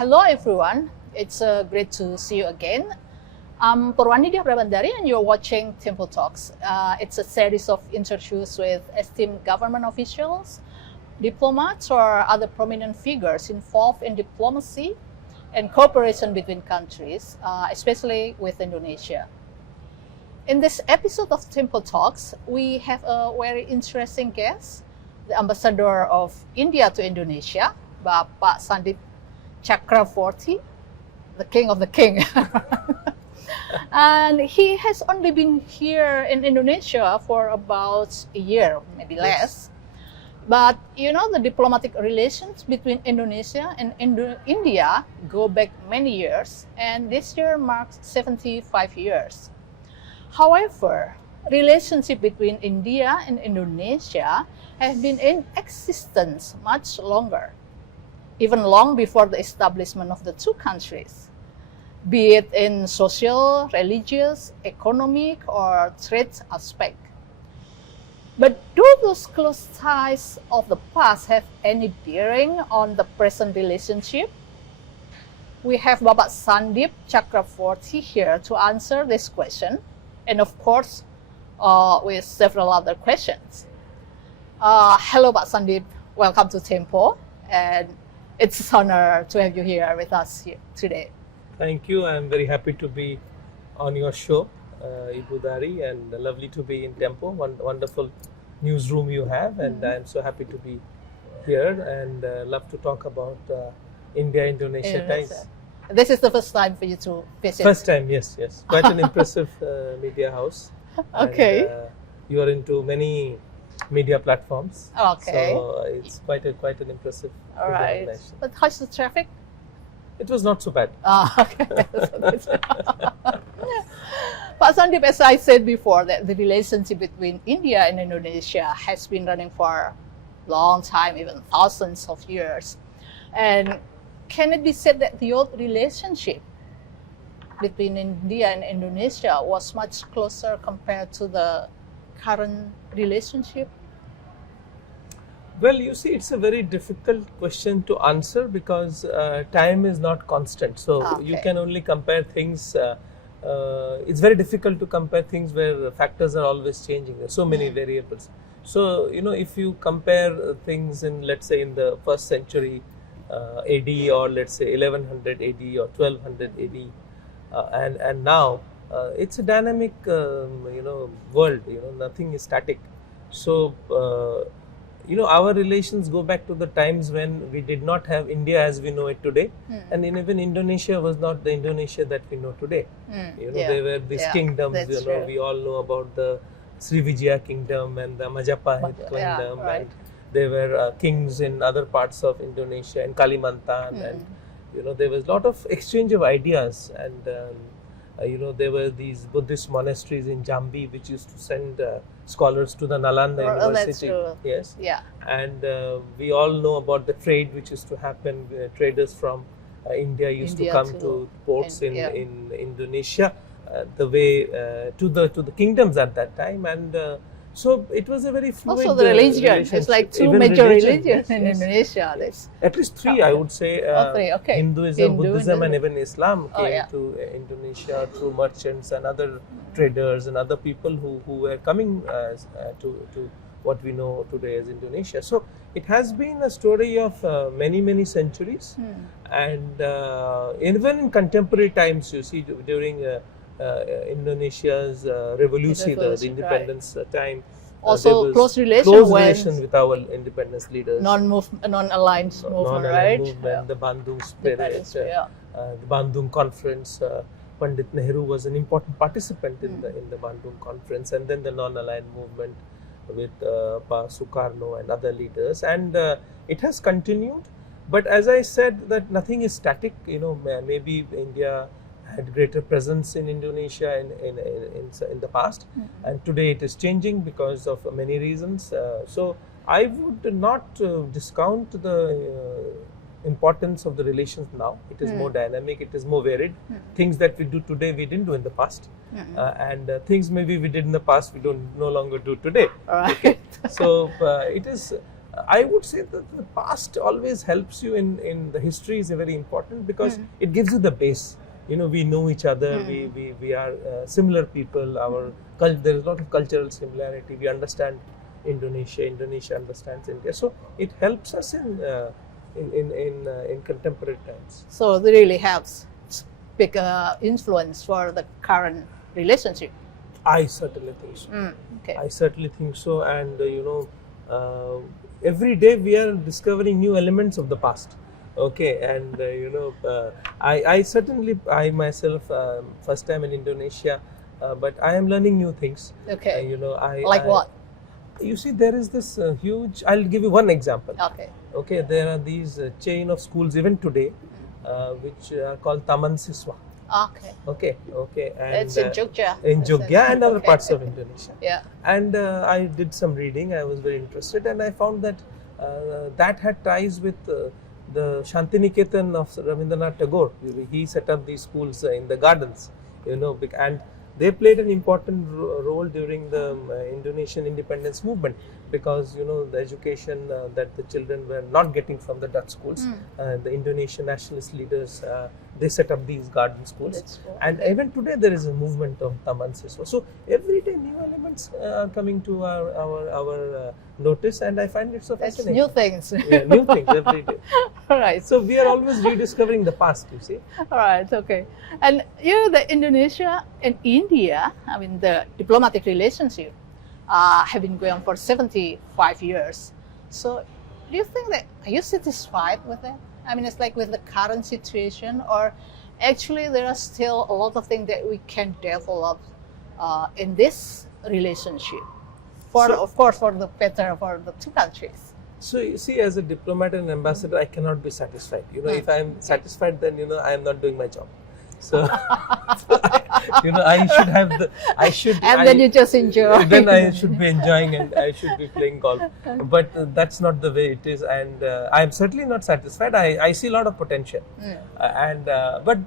Hello everyone, it's great to see you again. I'm Purwani Prabandari and you're watching Temple Talks. It's a series of interviews with esteemed government officials, diplomats or other prominent figures involved in diplomacy and cooperation between countries, especially with Indonesia. In this episode of Temple Talks, we have a very interesting guest, the Ambassador of India to Indonesia, Bapak Sandeep Chakravorty, the king of the king. And he has only been here in Indonesia for about a year, maybe less. But you know, the diplomatic relations between Indonesia and India go back many years, and this year marks 75 years. However, relationship between India and Indonesia have been in existence much longer, even long before the establishment of the two countries, be it in social, religious, economic, or trade aspect. But do those close ties of the past have any bearing on the present relationship? We have Bapak Sandeep Chakravorty here to answer this question, and of course, with several other questions. Hello, Pak Sandeep. Welcome to Tempo, and it's an honor to have you here with us here today. Thank you. I'm very happy to be on your show, Ibu Dari, and lovely to be in Tempo. Wonderful newsroom you have, and I'm so happy to be here and love to talk about India-Indonesia ties. This is the first time for you to visit. First time, yes. Quite an impressive media house. Okay. And, you are into many media platforms. Okay. So it's quite an impressive. All right. But how's the traffic? It was not so bad. Okay. Pak Sandeep, as I said before, that the relationship between India and Indonesia has been running for a long time, even thousands of years. And can it be said that the old relationship between India and Indonesia was much closer compared to the current relationship? Well, you see, it's a very difficult question to answer because time is not constant. So you can only compare things. It's very difficult to compare things where factors are always changing. There's so many variables. So, you know, if you compare things in, let's say, in the first century AD, or let's say 1100 AD or 1200 AD, and now, it's a dynamic, world. Nothing is static. So, our relations go back to the times when we did not have India as we know it today, and even Indonesia was not the Indonesia that we know today. There were these kingdoms. We all know about the Srivijaya kingdom and the Majapahit kingdom, and there were kings in other parts of Indonesia and Kalimantan, and there was a lot of exchange of ideas, and there were these Buddhist monasteries in Jambi which used to send scholars to the Nalanda University. That's true. Yes. Yeah. And we all know about the trade which used to happen. Traders from India used to come to ports in Indonesia, the way to the kingdoms at that time, and so it was a very fluid. Also the religion, it's like two major religions in Indonesia. At least three, I would say. Three, okay. Hinduism, Buddhism, and even Islam came to Indonesia through merchants and other traders and other people who were coming to what we know today as Indonesia. So it has been a story of many centuries, and even in contemporary times, you see, during Indonesia's revolution, the independence time. Also, close relation with our independence leaders. Non-alliance movement, right? The Bandung spirit, the Bandung conference. Pandit Nehru was an important participant in the Bandung conference, and then the non-aligned movement with Pa Sukarno and other leaders, and it has continued. But as I said, that nothing is static. Maybe India had greater presence in Indonesia in the past, and today it is changing because of many reasons. So I would not discount the importance of the relations now. It is more dynamic, it is more varied. Things that we do today we didn't do in the past, and things maybe we did in the past we don't no longer do today. All right. So it is I would say that the past always helps you in the history is very important because it gives you the base. You know, we know each other, we are similar people, there is a lot of cultural similarity, we understand Indonesia understands India. So it helps us in contemporary times. So it really helps big influence for the current relationship. I certainly think so. Okay. I certainly think so, and every day we are discovering new elements of the past. Okay, and I myself first time in Indonesia, but I am learning new things. Okay. Like what? You see, there is this huge. I'll give you one example. Okay. Okay, there are these chain of schools even today, which are called Taman Siswa. Okay. Okay. And it's in Jogja. In Jogja and other parts of Indonesia. Yeah. And I did some reading. I was very interested, and I found that that had ties with the Shantiniketan of Rabindranath Tagore. He set up these schools in the gardens, and they played an important role during the Indonesian independence movement, because the education that the children were not getting from the Dutch schools, the Indonesian nationalist leaders, they set up these garden schools. And even today there is a movement of Taman Siswa. So every day new elements are coming to our notice, and I find it so fascinating. New things. Yeah, new things every day. All right. So we are always rediscovering the past, you see. All right, okay. And the Indonesia and India, I mean the diplomatic relationship, have been going on for 75 years. So do you think that, are you satisfied with that? I mean, it's like with the current situation, or actually there are still a lot of things that we can develop in this relationship, of course, for the better for the two countries. So you see, as a diplomat and ambassador, I cannot be satisfied. If I am satisfied, then I am not doing my job. So I should have then you just enjoy. Then I should be enjoying and I should be playing golf. But that's not the way it is, and I am certainly not satisfied. I see a lot of potential, but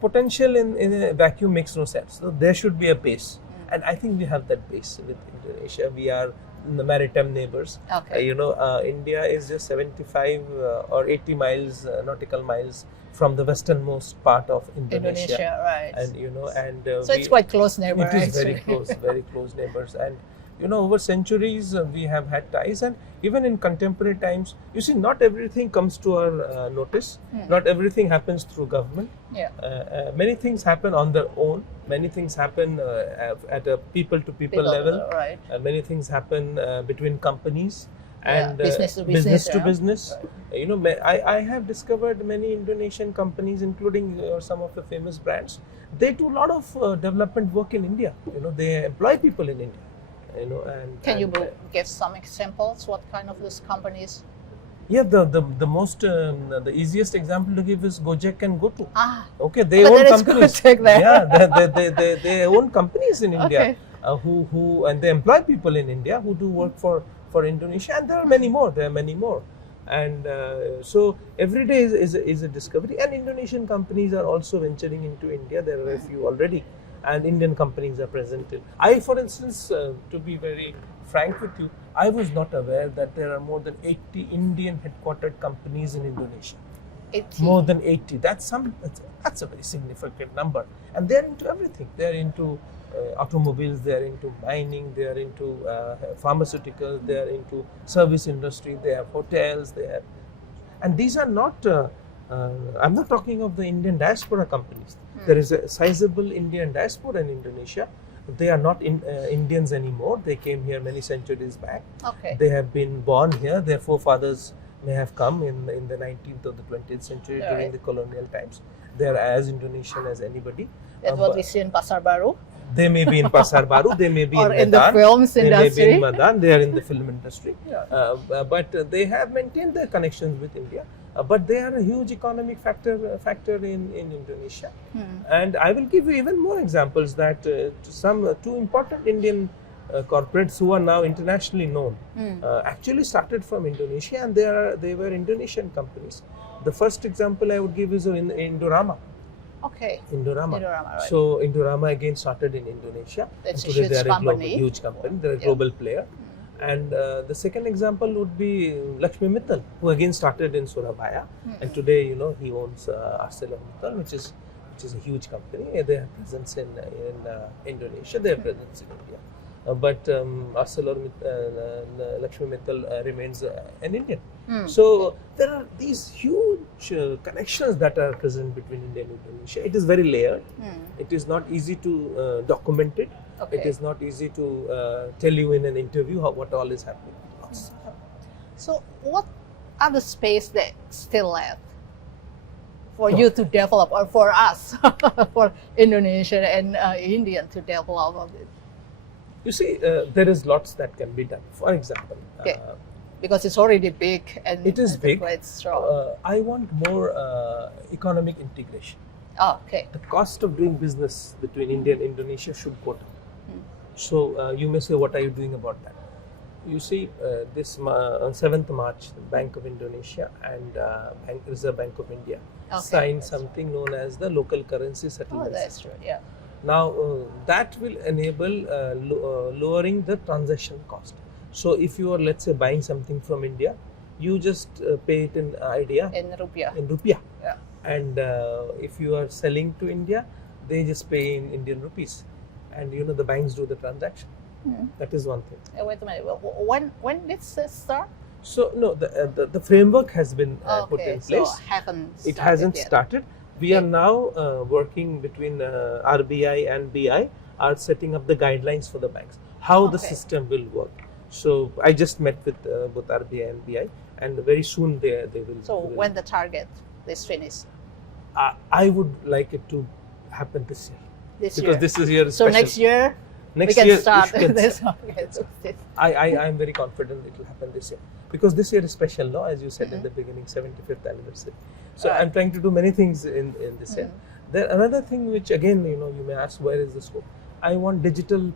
potential in a vacuum makes no sense. So there should be a base, and I think we have that base with Indonesia. We are the maritime neighbors. Okay. India is just 75 or 80 miles nautical miles from the westernmost part of Indonesia, right? And so it's quite close neighbor. It is very close, very close neighbors, and over centuries we have had ties, and even in contemporary times, you see, not everything comes to our notice. Not everything happens through government. Yeah. Many things happen on their own. Many things happen at a people-to-people level. Right. Many things happen between companies. And business to business. Right. I have discovered many Indonesian companies, including some of the famous brands. They do a lot of development work in India. They employ people in India. Can you give some examples? What kind of these companies? Yeah, the most the easiest example to give is Gojek and GoTo. Okay, they but own companies. Yeah, they own companies in India. Okay. Who and they employ people in India who do work for Indonesia, and there are many more. And so every day is a discovery, and Indonesian companies are also venturing into India. There are a few already, and Indian companies are present in. I, for instance, to be very frank with you, I was not aware that there are more than 80 Indian headquartered companies in Indonesia. 80. More than 80. That's a very significant number, and they're into everything. They're into automobiles, they are into mining, they are into pharmaceuticals, they are into service industry, they have hotels, and these are not, I'm not talking of the Indian diaspora companies. There is a sizable Indian diaspora in Indonesia. They are not Indians anymore. They came here many centuries back. Okay. They have been born here. Their forefathers may have come in the 19th or the 20th century during the colonial times. They are as Indonesian as anybody. That's what we see in Pasar Baru. They may be in Pasar Baru, they may be or in the Medan, films industry. They may be in Medan, they are in the film industry. Yeah. But they have maintained their connections with India. But they are a huge economic factor in Indonesia. And I will give you even more examples that two important Indian corporates who are now internationally known actually started from Indonesia, and they were Indonesian companies. The first example I would give is Indorama. Okay. Indorama. Right. So Indorama again started in Indonesia. That's and today they are huge company. Huge company. They're a global player. And the second example would be Lakshmi Mittal, who again started in Surabaya, and today he owns ArcelorMittal, which is a huge company. They have presence in Indonesia, they have presence in India. But Lakshmi Mittal remains an Indian. So there are these huge connections that are present between India and Indonesia. It is very layered. It is not easy to document it. Okay. It is not easy to tell you in an interview what all is happening. So what are the space that still left for you to develop, or for us, for Indonesia and India to develop of it? You see, there is lots that can be done. For example, because it's already big and it is big. Quite strong. I want more economic integration. Oh, okay. The cost of doing business between India and Indonesia should go down. So you may say, what are you doing about that? You see, on 7th March, the Bank of Indonesia and Reserve Bank of India signed something known as the local currency settlement. Oh, that's true. Yeah. Now that will enable lowering the transaction cost. So if you are, let's say, buying something from India, you just pay it in rupiah. Yeah. And if you are selling to India, they just pay in Indian rupees, and the banks do the transaction. That is one thing. Wait a minute. When did this start? So no, the framework has been put in place. So it hasn't started. We are now working between RBI and BI are setting up the guidelines for the banks, how the system will work. So I just met with both RBI and BI, and very soon they will. So when the target is finished? I would like it to happen this year. Because this is year. So next year we can start this one. I am very confident it will happen this year, because this year is special, no? As you said in the beginning, 75th anniversary. So I'm trying to do many things in this year. There another thing which again you may ask, where is the scope? I want digital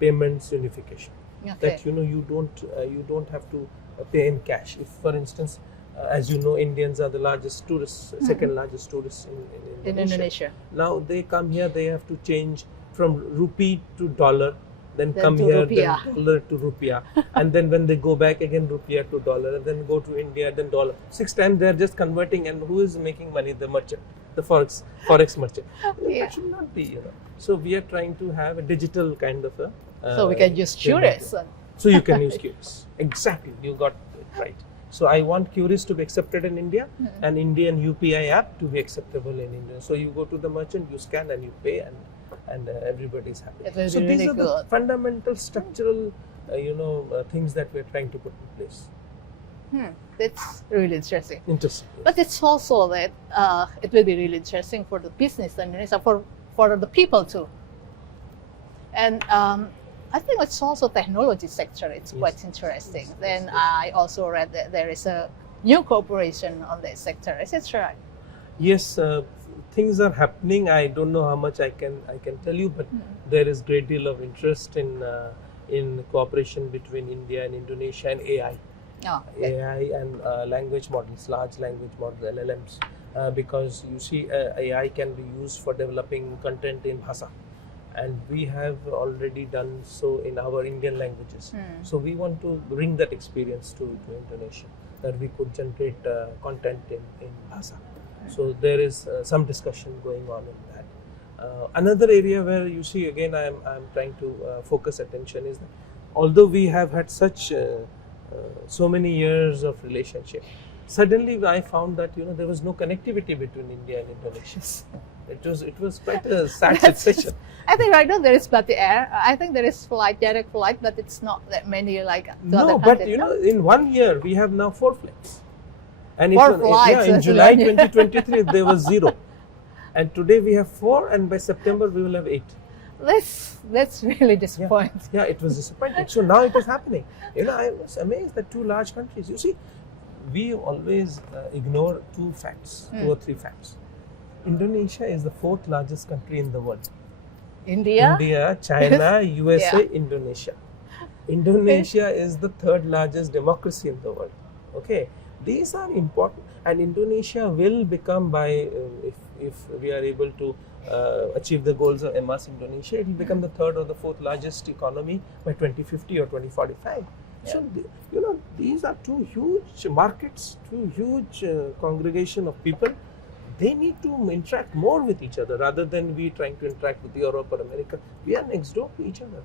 payments unification. That you don't have to pay in cash. If, for instance, as you know, Indians are the largest tourists, second largest tourists in Indonesia. Now they come here, they have to change from rupee to dollar, then come to here, rupiah. then dollar to rupiah, and then when they go back again, rupiah to dollar, and then go to India, then dollar. 6 times they are just converting, and who is making money? The merchant, the forex merchant. That should not be, So we are trying to have a digital kind of a. So we can use QRIS. So you can use QRIS. Exactly, you got it right. So I want QRIS to be accepted in India, and Indian UPI app to be acceptable in India. So you go to the merchant, you scan and you pay, and everybody is happy. So these are the fundamental structural, things that we are trying to put in place. That's really interesting. Interesting. But it's also that it will be really interesting for the business in Indonesia, for the people too. And I think it's also technology sector. It's quite interesting. Then I also read that there is a new cooperation on that sector. Is it right? Yes, things are happening. I don't know how much I can tell you, but there is great deal of interest in cooperation between India and Indonesia and AI. AI and language models, large language models, LLMs, because you see AI can be used for developing content in Bhasa, and we have already done so in our Indian languages. So we want to bring that experience to Indonesia, that we could generate content in Bhasa. So there is some discussion going on in that. Another area where you see again I am trying to focus attention is that although we have had such so many years of relationship, suddenly I found that there was no connectivity between India and Indonesia. It was quite a sad situation. I think right now there is Bati Air. I think there is direct flight, but it's not that many like no. But in 1 year we have now 4 flights. And in July 2023 there was 0, and today we have 4, and by September we will have 8. That's really disappointing. Yeah, it was disappointing. So now it is happening. I was amazed that 2 large countries. You see, we always ignore 2 facts, 2 or 3 facts. Indonesia is the 4th largest country in the world. India, China, USA, Indonesia. Indonesia is the 3rd largest democracy in the world. Okay, these are important, and Indonesia will become, by if we are able to achieve the goals of MS Indonesia, it will become the 3rd or the 4th largest economy by 2050 or 2045. So, these are two huge markets, two huge congregation of people. They need to interact more with each other rather than we trying to interact with Europe or America. We are next door to each other.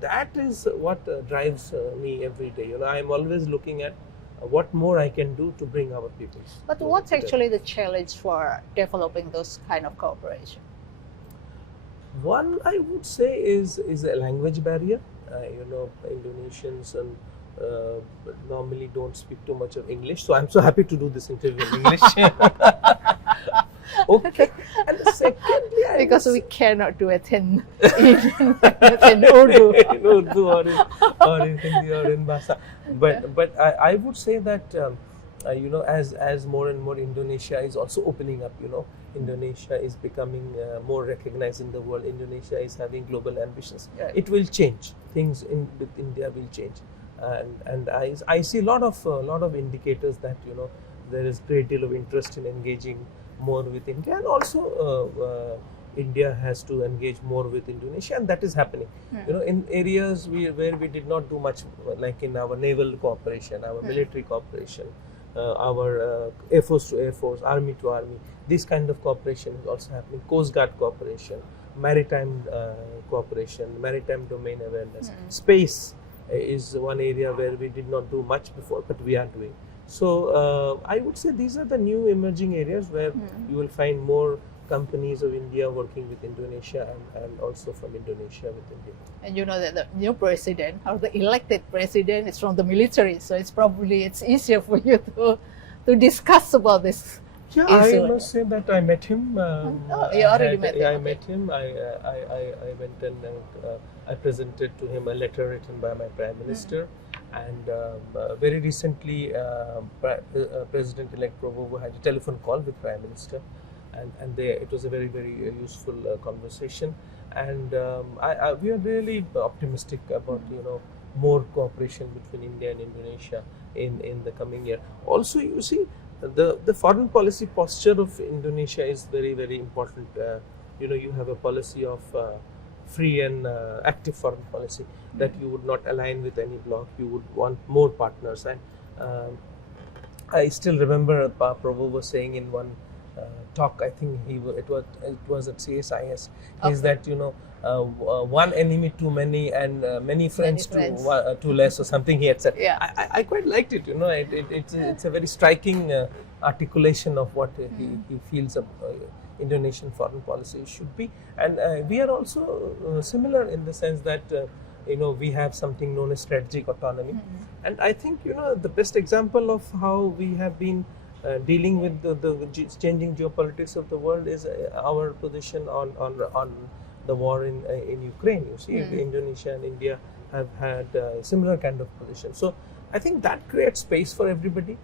That is what drives me every day. I am always looking at what more I can do to bring our peoples. But what's actually the challenge for developing those kind of cooperation? One, I would say, is a language barrier. Indonesians and normally don't speak too much of English, so I'm so happy to do this interview in English. Okay, and secondly, because we cannot do it in Urdu. In Urdu or in Hindi or in Bahasa. But I would say that as more and more Indonesia is also opening up, Indonesia is becoming more recognized in the world. Indonesia is having global ambitions. Right. It will change. Things with India will change, and I see a lot of indicators that there is great deal of interest in engaging more with India, and also India has to engage more with Indonesia, and that is happening. In areas where we did not do much, like in our naval cooperation, our military cooperation, our Air Force to Air Force, Army to Army, this kind of cooperation is also happening. Coast Guard cooperation, maritime cooperation, maritime domain awareness. Space is one area where we did not do much before, but we are doing. So I would say these are the new emerging areas where you will find more companies of India working with Indonesia and also from Indonesia with India. And that the new president or the elected president is from the military, so it's easier for you to discuss about this. Yeah, issue. I must say that I met him. You already met him. Yeah, I met him. I went and I presented to him a letter written by my Prime Minister. And very recently, President-elect Prabowo had a telephone call with Prime Minister, and it was a very, very useful conversation. And we are really optimistic about more cooperation between India and Indonesia in the coming year. Also, you see, the foreign policy posture of Indonesia is very, very important. You have a policy of free and active foreign policy, that you would not align with any bloc. You would want more partners. And I still remember Prabowo saying in one talk, I think it was at CSIS, is that one enemy too many and many friends too less, or something he had said. Yeah. I quite liked it. It's a very striking articulation of what he feels Indonesian foreign policy should be. And we are also similar in the sense that we have something known as strategic autonomy. And I think the best example of how we have been dealing with the changing geopolitics of the world is our position on the war in Ukraine. You see, Indonesia and India have had similar kind of position. So I think that creates space for everybody.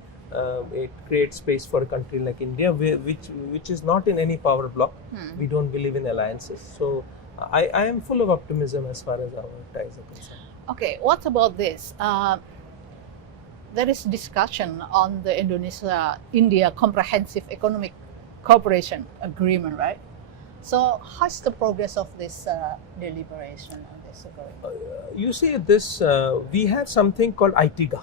It creates space for a country like India, which is not in any power bloc. We don't believe in alliances. So I am full of optimism as far as our ties are concerned. Okay, what about this? There is discussion on the Indonesia-India Comprehensive Economic Cooperation Agreement, right? So how's the progress of this deliberation on this agreement? You see, this we have something called ITIGA,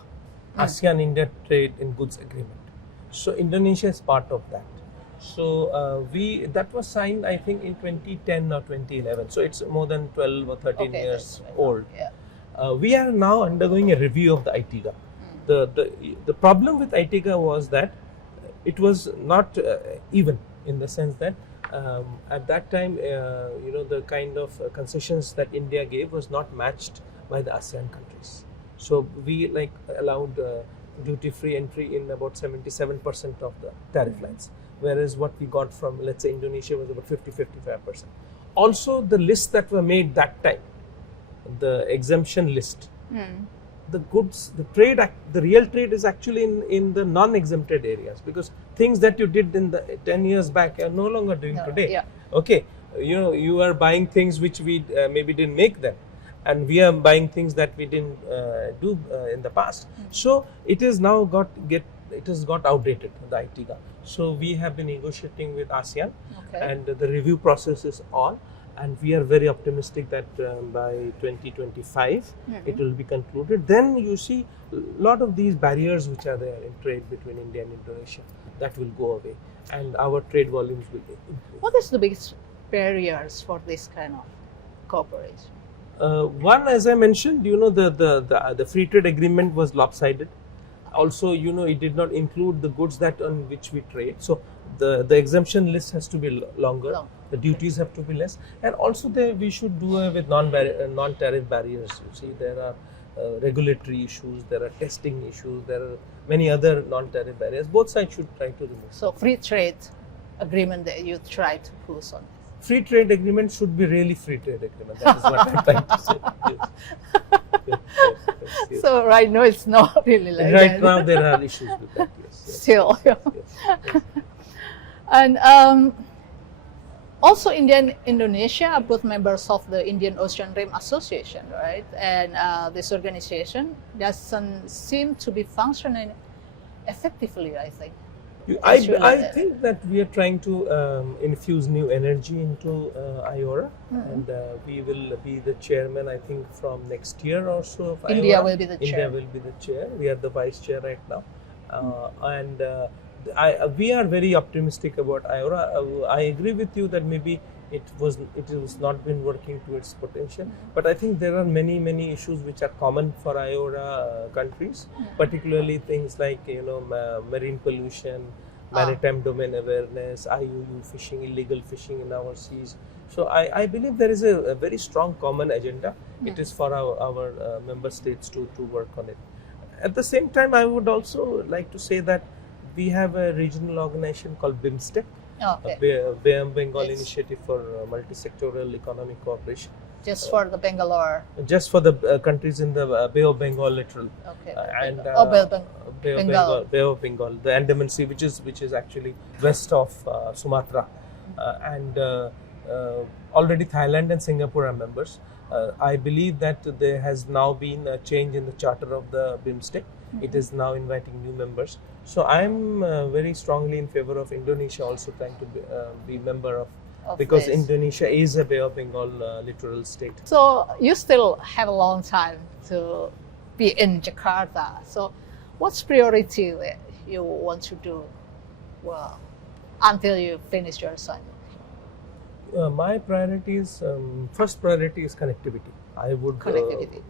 ASEAN-India Trade in Goods Agreement. So Indonesia is part of that. So that was signed, I think, in 2010 or 2011. So it's more than 12 or 13 years old. Yeah. We are now undergoing a review of the ITIGA. The problem with ITIGA was that it was not even, in the sense that at that time, the kind of concessions that India gave was not matched by the ASEAN countries. So we allowed duty-free entry in about 77% of the tariff lines, whereas what we got from, let's say, Indonesia was about 50-55%. Also, the lists that were made that time, the exemption list, the goods, the real trade is actually in the non-exempted areas, because things that you did in the 10 years back are no longer doing today. Yeah. Okay, you are buying things which we maybe didn't make them, and we are buying things that we didn't do in the past. So it is now got outdated, the ITIGA. So we have been negotiating with ASEAN, and the review process is on. and we are very optimistic that by 2025 it will be concluded. Then you see a lot of these barriers which are there in trade between India and Indonesia, that will go away, and our trade volumes will improve. What is the biggest barriers for this kind of cooperation? One, as I mentioned, the free trade agreement was lopsided. Also, it did not include the goods that on which we trade. So the exemption list has to be longer. The duties have to be less, and also we should do away with non-tariff barriers. You see, there are regulatory issues, there are testing issues, there are many other non-tariff barriers. Both sides should try to remove. So free trade agreement that you try to push on. Free trade agreement should be really free trade agreement. That is what I'm trying to say. Yes. Yes. So right now it's not really like right that. now there are issues with that. Yes. Still. Yes. And also India and Indonesia are both members of the Indian Ocean Rim Association, right? And this organization doesn't seem to be functioning effectively, I think. I think that we are trying to infuse new energy into IORA, and we will be the chairman, I think, from next year or so of India IORA. will be the chair. India will be the chair. We are the vice chair right now, and we are very optimistic about IORA. I agree with you that maybe it was not been working to its potential, but I think there are many issues which are common for IORA countries, particularly things like marine pollution, maritime domain awareness, IUU fishing, illegal fishing in our seas. So I believe there is a very strong common agenda. It is for our member states to work on it. At the same time, I would also like to say that we have a regional organization called BIMSTEC, Bay of Bengal Initiative for Multi-Sectoral Economic Cooperation. Just for the Bangalore. Just for the countries in the Bay of Bengal littoral. Okay. And Bay of Bengal, the Andaman Sea, which is actually west of Sumatra, and already Thailand and Singapore are members. I believe that there has now been a change in the charter of the BIMSTEC. It is now inviting new members. So I am very strongly in favor of Indonesia also trying to be member of because this. Indonesia is a Bay of Bengal littoral state. So you still have a long time to be in Jakarta. So what's priority that you want to do until you finish your assignment? My priorities, first priority is connectivity. I would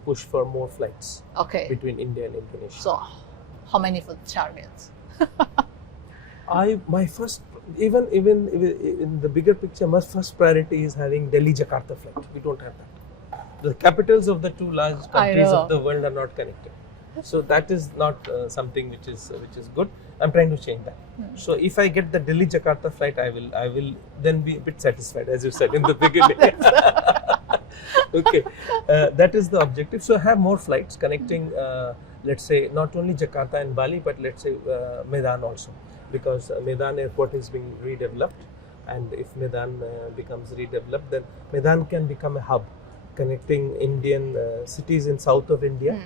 push for more flights between India and Indonesia. So how many for the targets? My first, even in the bigger picture, my first priority is having Delhi-Jakarta flight. We don't have that. The capitals of the two large countries of the world are not connected. So that is not something which is good. I'm trying to change that. So if I get the Delhi-Jakarta flight, I will then be a bit satisfied, as you said in the beginning. Okay, that is the objective. So have more flights connecting, let's say, not only Jakarta and Bali, but let's say Medan also, because Medan airport is being redeveloped, and if Medan becomes redeveloped, then Medan can become a hub connecting Indian cities in south of India,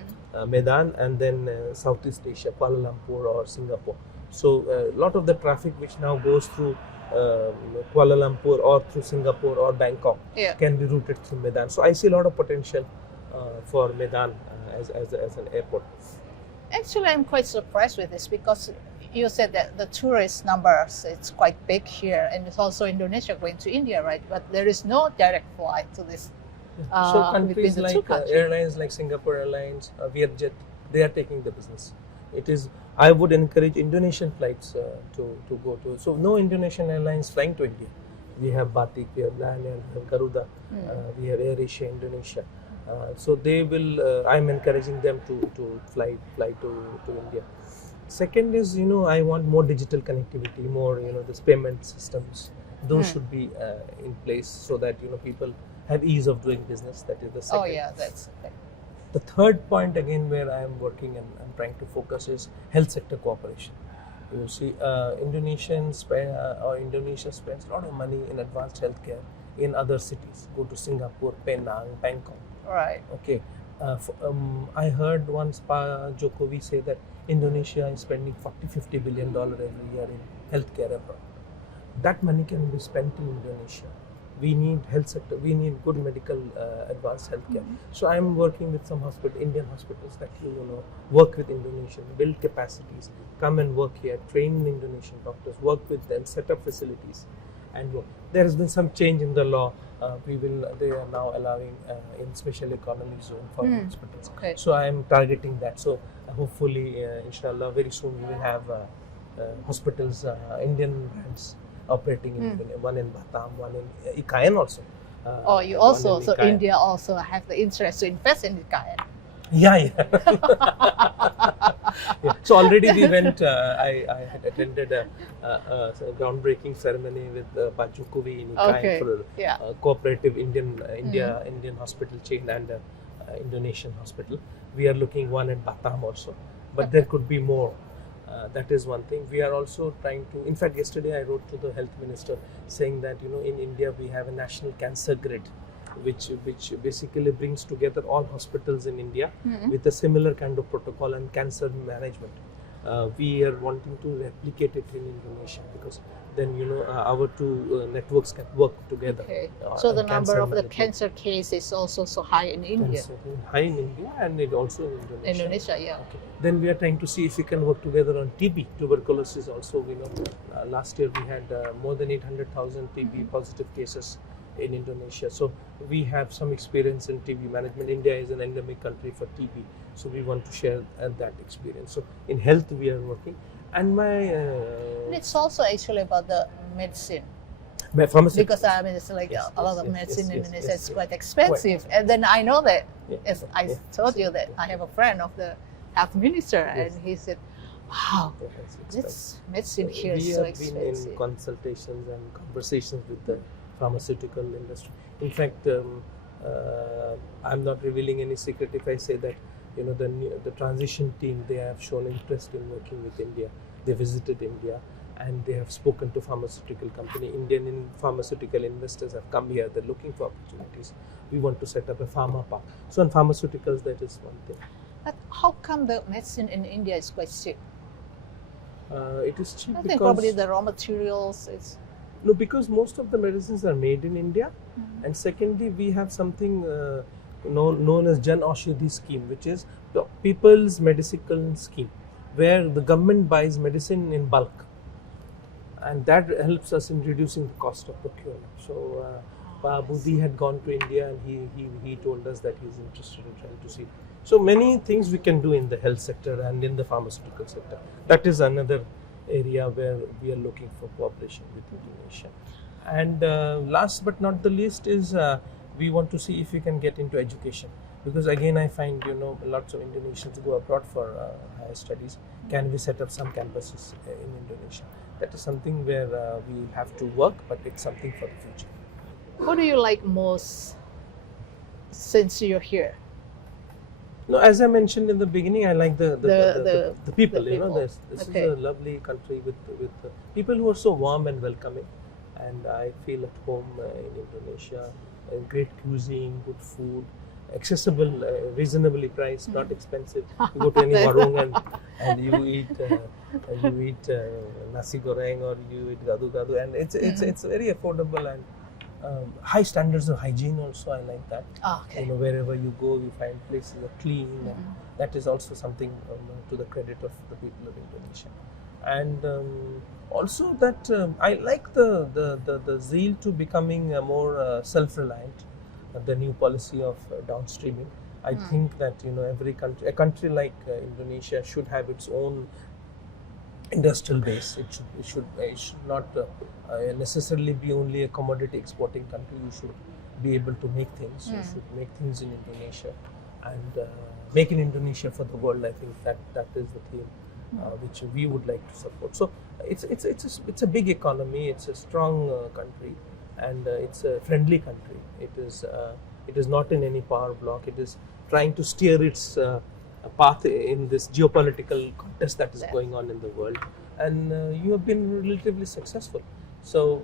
Medan, and then Southeast Asia, Kuala Lumpur or Singapore. So a lot of the traffic which now goes through Kuala Lumpur or through Singapore or Bangkok can be routed through Medan. So I see a lot of potential for Medan as an airport. Actually, I'm quite surprised with this because you said that the tourist numbers, it's quite big here, and it's also Indonesia going to India, right? But there is no direct flight to this. So countries like airlines like Singapore Airlines, Vietjet, they are taking the business. It is. I would encourage Indonesian flights to go to. So no Indonesian airlines flying to India. We have Batik, we have Lion Air, we have Garuda, we have Air Asia Indonesia. So they will. I'm encouraging them to fly to India. Second is, I want more digital connectivity, more this payment systems. Those should be in place so that people have ease of doing business. That is the second. Oh yeah, that's okay. The third point again where I am working and I'm trying to focus is health sector cooperation. You see, Indonesia spends a lot of money in advanced healthcare in other cities. Go to Singapore, Penang, Bangkok. Right. Okay. I heard once Jokowi say that Indonesia is spending $40-50 billion every year in healthcare abroad. That money can be spent in Indonesia. we need health sector, we need good medical advanced healthcare. So I am working with some Indian hospitals that work with Indonesians, build capacities, come and work here, train Indonesian doctors, work with them, set up facilities, and work. There has been some change in the law. They are now allowing in special economic zone for hospitals. Okay. So I am targeting that. So hopefully, inshallah, very soon we will have hospitals, Indian brands operating in Indonesia, one in Batam, one in Ikayan also. You also, so Ikayan. India also have the interest to invest in Ikayan. Yeah. Yeah. So already we went, I had attended a groundbreaking ceremony with Pak Jokowi in Ikayan for a cooperative Indian hospital chain and Indonesian hospital. We are looking one in Batam also, but there could be more. That is one thing. We are also trying to, in fact, yesterday I wrote to the health minister saying that, in India we have a national cancer grid, which basically brings together all hospitals in India with a similar kind of protocol and cancer management. We are wanting to replicate it in Indonesia because then our two networks can work together. Okay. So the number of the cancer cases is also so high in India. High in India and it also in Indonesia. Indonesia, yeah. Okay. Then we are trying to see if we can work together on TB, tuberculosis also. Last year we had more than 800,000 TB positive cases in Indonesia. So we have some experience in TB management. India is an endemic country for TB. So we want to share that experience. So in health we are working. And it's also actually about the medicine. Pharmaceutical. Because it's like a lot of medicine in Indonesia is quite expensive. And then I know that, as I told you that I have a friend of the health minister and he said, wow, this medicine here is so expensive. We have been in consultations and conversations with the pharmaceutical industry. In fact, I'm not revealing any secret if I say that the transition team, they have shown interest in working with India. They visited India and they have spoken to pharmaceutical company. Indian pharmaceutical investors have come here. They're looking for opportunities. We want to set up a pharma park. So in pharmaceuticals, that is one thing. But how come the medicine in India is quite cheap? It is cheap I think probably the raw materials is... No, because most of the medicines are made in India. And secondly, we have something known as Jan Aushadhi scheme, which is the people's medical scheme, where the government buys medicine in bulk. And that helps us in reducing the cost of procurement. So Budhi had gone to India and he told us that he's interested in trying to see. So many things we can do in the health sector and in the pharmaceutical sector. That is another area where we are looking for cooperation with Indonesia. And last but not the least is we want to see if we can get into education. Because again, I find, lots of Indonesians go abroad for higher studies. Can we set up some campuses in Indonesia? That is something where we have to work, but it's something for the future. What do you like most since you're here? No, as I mentioned in the beginning, I like the people. The people. This is a lovely country with people who are so warm and welcoming, and I feel at home in Indonesia. Great cuisine, good food, accessible, reasonably priced, not expensive. You go to any warung and you eat nasi goreng or you eat gado-gado, and it's very affordable and high standards of hygiene also. I like that. Wherever you go, you find places are clean, and that is also something to the credit of the people of Indonesia. And also that I like the zeal to becoming more self-reliant. The new policy of downstreaming. I think that every country, a country like Indonesia, should have its own industrial base. It should not necessarily be only a commodity exporting country. You should be able to make things. You should make things in Indonesia and make in Indonesia for the world. I think that is the theme which we would like to support. So it's a big economy. It's a strong country, and it's a friendly country. It is not in any power block. It is trying to steer its path in this geopolitical contest that is going on in the world, and you have been relatively successful. So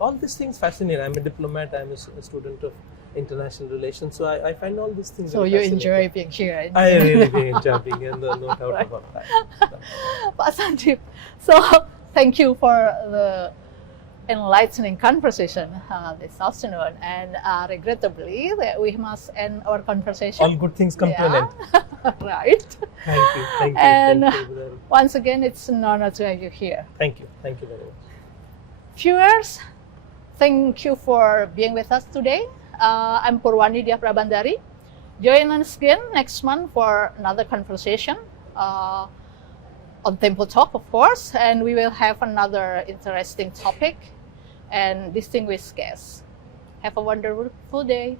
all these things fascinate. I'm a diplomat. I'm a student of international relations. So I find all these things. So you enjoy being here. I really enjoy being here. No doubt about that. Pak Sandeep, so thank you for the enlightening conversation this afternoon. And regrettably, that we must end our conversation. All good things come to an end. Right. Thank you. Thank you. And thank you very much. once again, it's an honor to have you here. Thank you. Thank you very much. Viewers, thank you for being with us today. I'm Purwani Dia Prabandari. Join us again next month for another conversation on Tempo Talk, of course, and we will have another interesting topic and distinguished guests. Have a wonderful day.